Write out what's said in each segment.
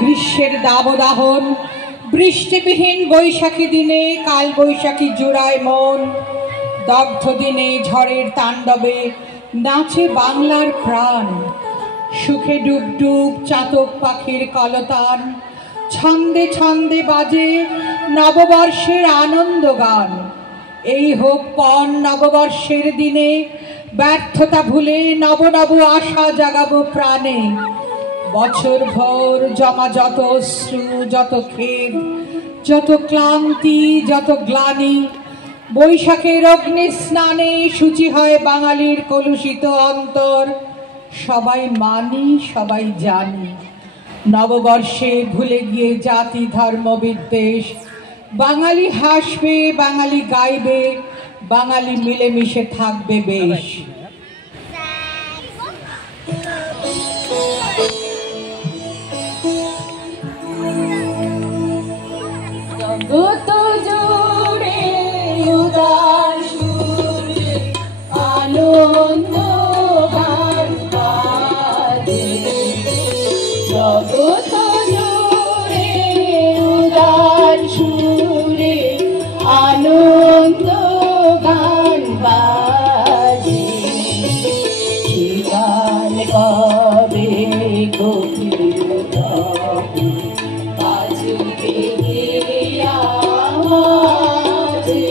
গ্রীষ্মের দাবদাহন, বৃষ্টিবিহীন বৈশাখী দিনে কাল বৈশাখী জোড়ায় মন, দগ্ধ দিনে ঝড়ের তাণ্ডবে নাচে বাংলার প্রাণ। সুখে ডুব ডুব চাতক পাখির কলতান, ছন্দে ছন্দে বাজে নববর্ষের আনন্দ গান। এই হোক পণ নববর্ষের দিনে, ব্যর্থতা ভুলে নব নব আশা জাগাবো প্রাণে। বছর ভোর জমা যত অশ্রু, যত খেদ, যত ক্লান্তি, যত গ্লানি, বৈশাখের অগ্নি স্নানে শুচি হয় বাঙালির কলুষিত অন্তর। সবাই মানি, সবাই জানি, নববর্ষে ভুলে গিয়ে জাতি ধর্ম বিদ্বেষ। বাঙালি হাসবে, বাঙালি গাইবে, বাঙালি মিলেমিশে থাকবে বেশ। জগৎ জুড়ে উদার সুরে আনন্দ গান বাজে, জগৎ জুড়ে উদার সুরে আনন্দ গান বাজে। সে গান কবে গভীর বাজবে আমাজে,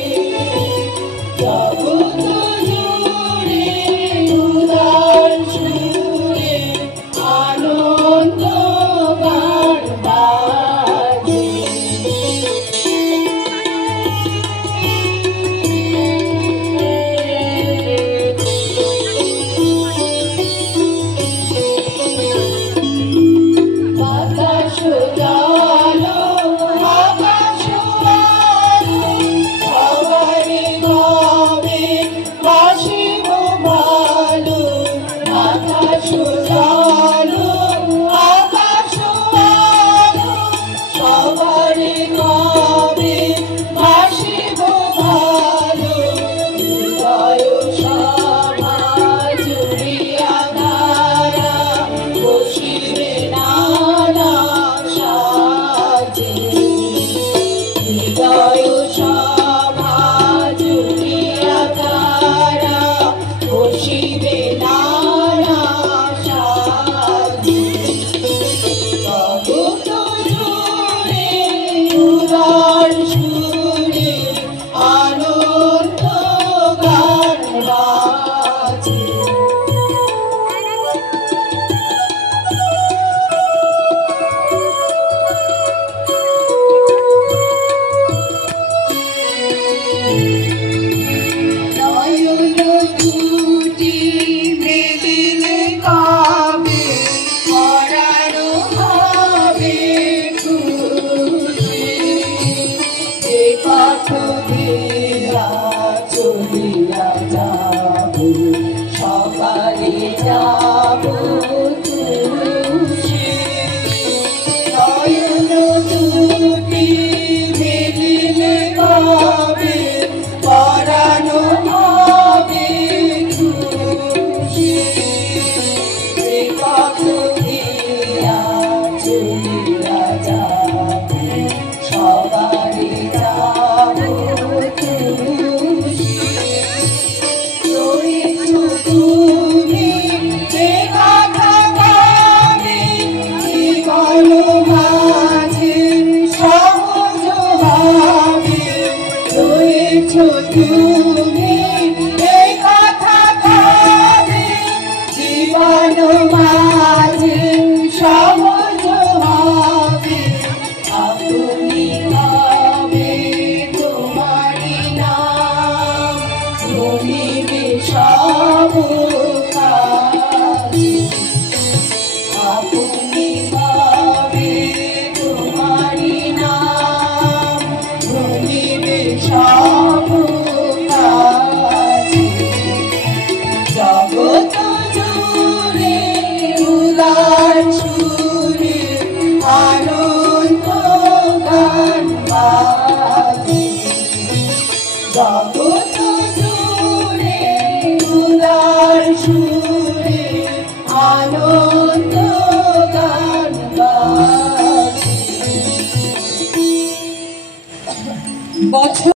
জগৎ জুড়ে উদার সুরে আনন্দ গান বাজে। বাতাস জালো আকাশ আলো, সবারই গাবে বাসিব ভালো। বাতাস জালো আকাশ আলো, সবারই গাবে বাসিব ভালো। হৃদয় সমাজ জুড়িয়া তারা বসিবে নানা সাজে। হৃদয় সমাজ জুড়িয়া তারা বসিবে নানা সাজে। জগৎ জুড়ে উদার সুরে আনন্দ গান বাজে। নয়ন দুটি মেলিলে কাবে, পরানো হবে খুশি। যে পথ দিয়া চলিয়া যাব, সবাই যাব খুশি। নয়ন দুটি মেলিলে কাবে, পরানো হবে খুশি। যে পথ দিয়া চলিয়া যাব, সবাই যাব খুশি। রয়েছ তুমি যে কথা গাবে, জীবন মাঝে সহজ ভাবে। রয়েছ তুমি এই কথা গাবে, জীবন মাঝে সহজ ভাবে। আপনি গাবে তোমারি নাম, ধরিবে সব কাজে। আপনি গাবে তোমারি নাম, ধরিবে সব কাজে। জগৎ জুড়ে উদার সুরে আনন্দ গান বাজে। জগৎ জুড়ে উদার সুরে আনন্দ গান বাজে। বছর